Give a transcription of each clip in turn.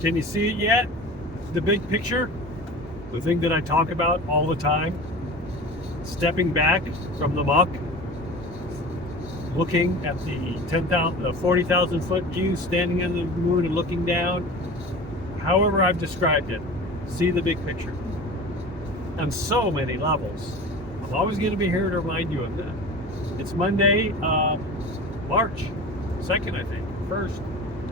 Can you see it yet? The big picture? The thing that I talk about all the time? Stepping back from the muck, looking at the 40,000 foot view, standing on the moon and looking down. However I've described it, see the big picture. On so many levels. I'm always going to be here to remind you of that. It's Monday, March 2nd, I think, 1st.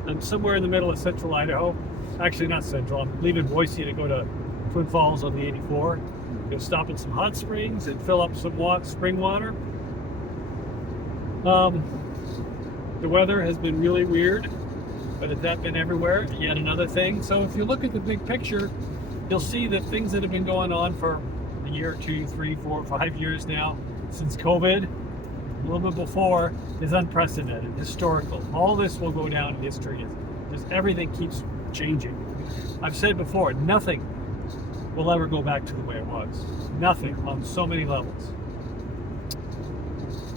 I'm somewhere in the middle of central Idaho. Actually, not central. I'm leaving Boise to go to Twin Falls on the 84. Gonna stop at some hot springs and fill up some spring water. The weather has been really weird, but has that been everywhere? Yet another thing. So if you look at the big picture, you'll see that things that have been going on for a year, 2, 3, 4, 5 years now, since COVID, a little bit before, is unprecedented, historical. All this will go down in history. Just everything keeps changing. I've said before, nothing will ever go back to the way it was. Nothing, on so many levels.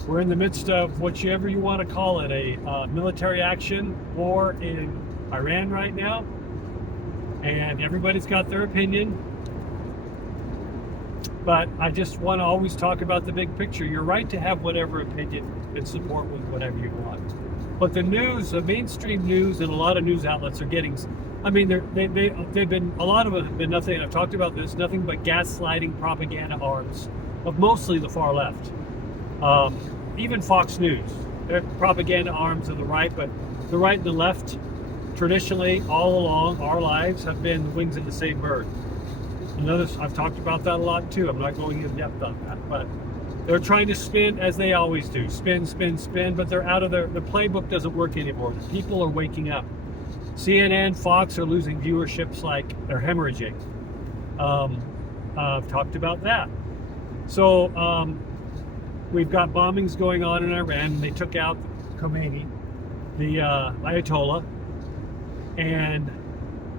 We're in the midst of whatever you want to call it, a military action war in Iran right now, and everybody's got their opinion. But I just want to always talk about the big picture. You're right to have whatever opinion and support with whatever you want. But the news, the mainstream news, and a lot of news outlets are getting, I mean, they've been, a lot of it have been nothing, I've talked about this, nothing but gaslighting propaganda arms of mostly the far left. Even Fox News, they're propaganda arms of the right, but the right and the left, traditionally, all along our lives, have been the wings of the same bird. I've talked about that a lot too. I'm not going in depth on that, but they're trying to spin as they always do. Spin, spin, spin, but they're out of the playbook doesn't work anymore. The people are waking up. CNN, Fox are losing viewerships like they're hemorrhaging. I've talked about that. So we've got bombings going on in Iran. They took out Khomeini, the Ayatollah, and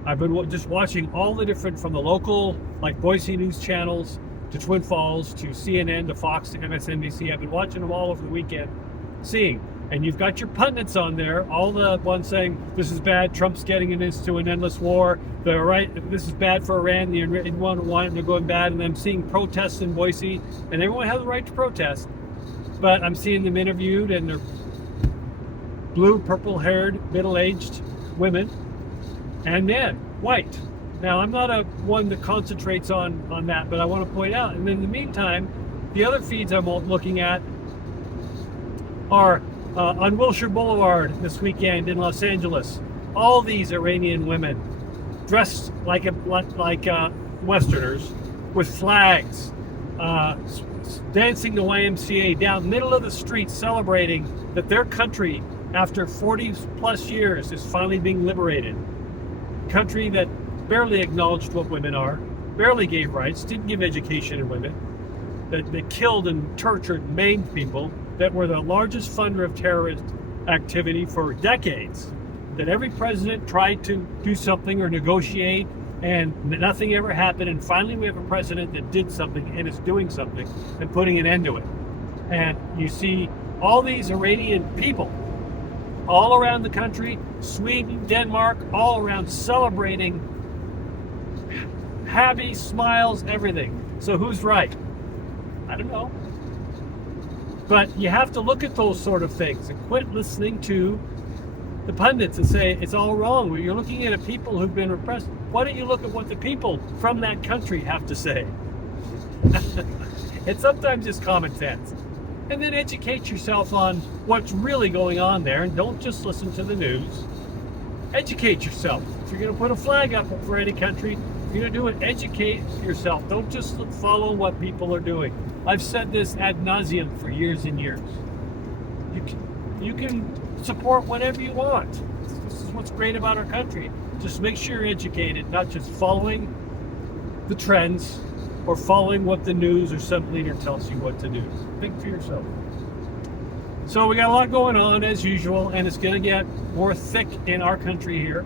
I've been just watching all the different, from the local, like Boise news channels, to Twin Falls, to CNN, to Fox, to MSNBC. I've been watching them all over the weekend, seeing. And you've got your pundits on there, all the ones saying, this is bad, Trump's getting into an endless war, they're right, this is bad for Iran, the Iran want it, they're going bad, and I'm seeing protests in Boise, and everyone has the right to protest, but I'm seeing them interviewed, and they're blue, purple-haired, middle-aged women, and men, white. Now, I'm not a one that concentrates on that, but I want to point out, and in the meantime, the other feeds I'm looking at are on Wilshire Boulevard this weekend in Los Angeles. All these Iranian women dressed like Westerners with flags, dancing the YMCA down the middle of the street, celebrating that their country, after 40 plus years, is finally being liberated. Country that barely acknowledged what women are, barely gave rights, didn't give education to women, that killed and tortured and maimed people, that were the largest funder of terrorist activity for decades, that every president tried to do something or negotiate, and nothing ever happened, and finally we have a president that did something and is doing something and putting an end to it. And you see all these Iranian people all around the country, Sweden, Denmark, all around, celebrating, happy, smiles, everything. So who's right? I don't know. But you have to look at those sort of things and quit listening to the pundits and say it's all wrong. When you're looking at people who've been repressed, why don't you look at what the people from that country have to say? And sometimes it's common sense. And then educate yourself on what's really going on there, and don't just listen to the news. Educate yourself. If you're going to put a flag up for any country, you're going to do it, educate yourself. Don't just follow what people are doing. I've said this ad nauseum for years and years. You can support whatever you want. This is what's great about our country. Just make sure you're educated, not just following the trends or following what the news or some leader tells you what to do. Think for yourself. So we got a lot going on as usual, and it's going to get more thick in our country here.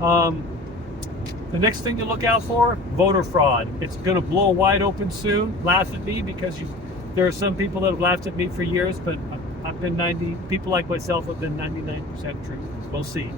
The next thing to look out for, voter fraud. It's going to blow wide open soon. Laugh at me because there are some people that have laughed at me for years, but I've been people like myself have been 99% true. We'll see.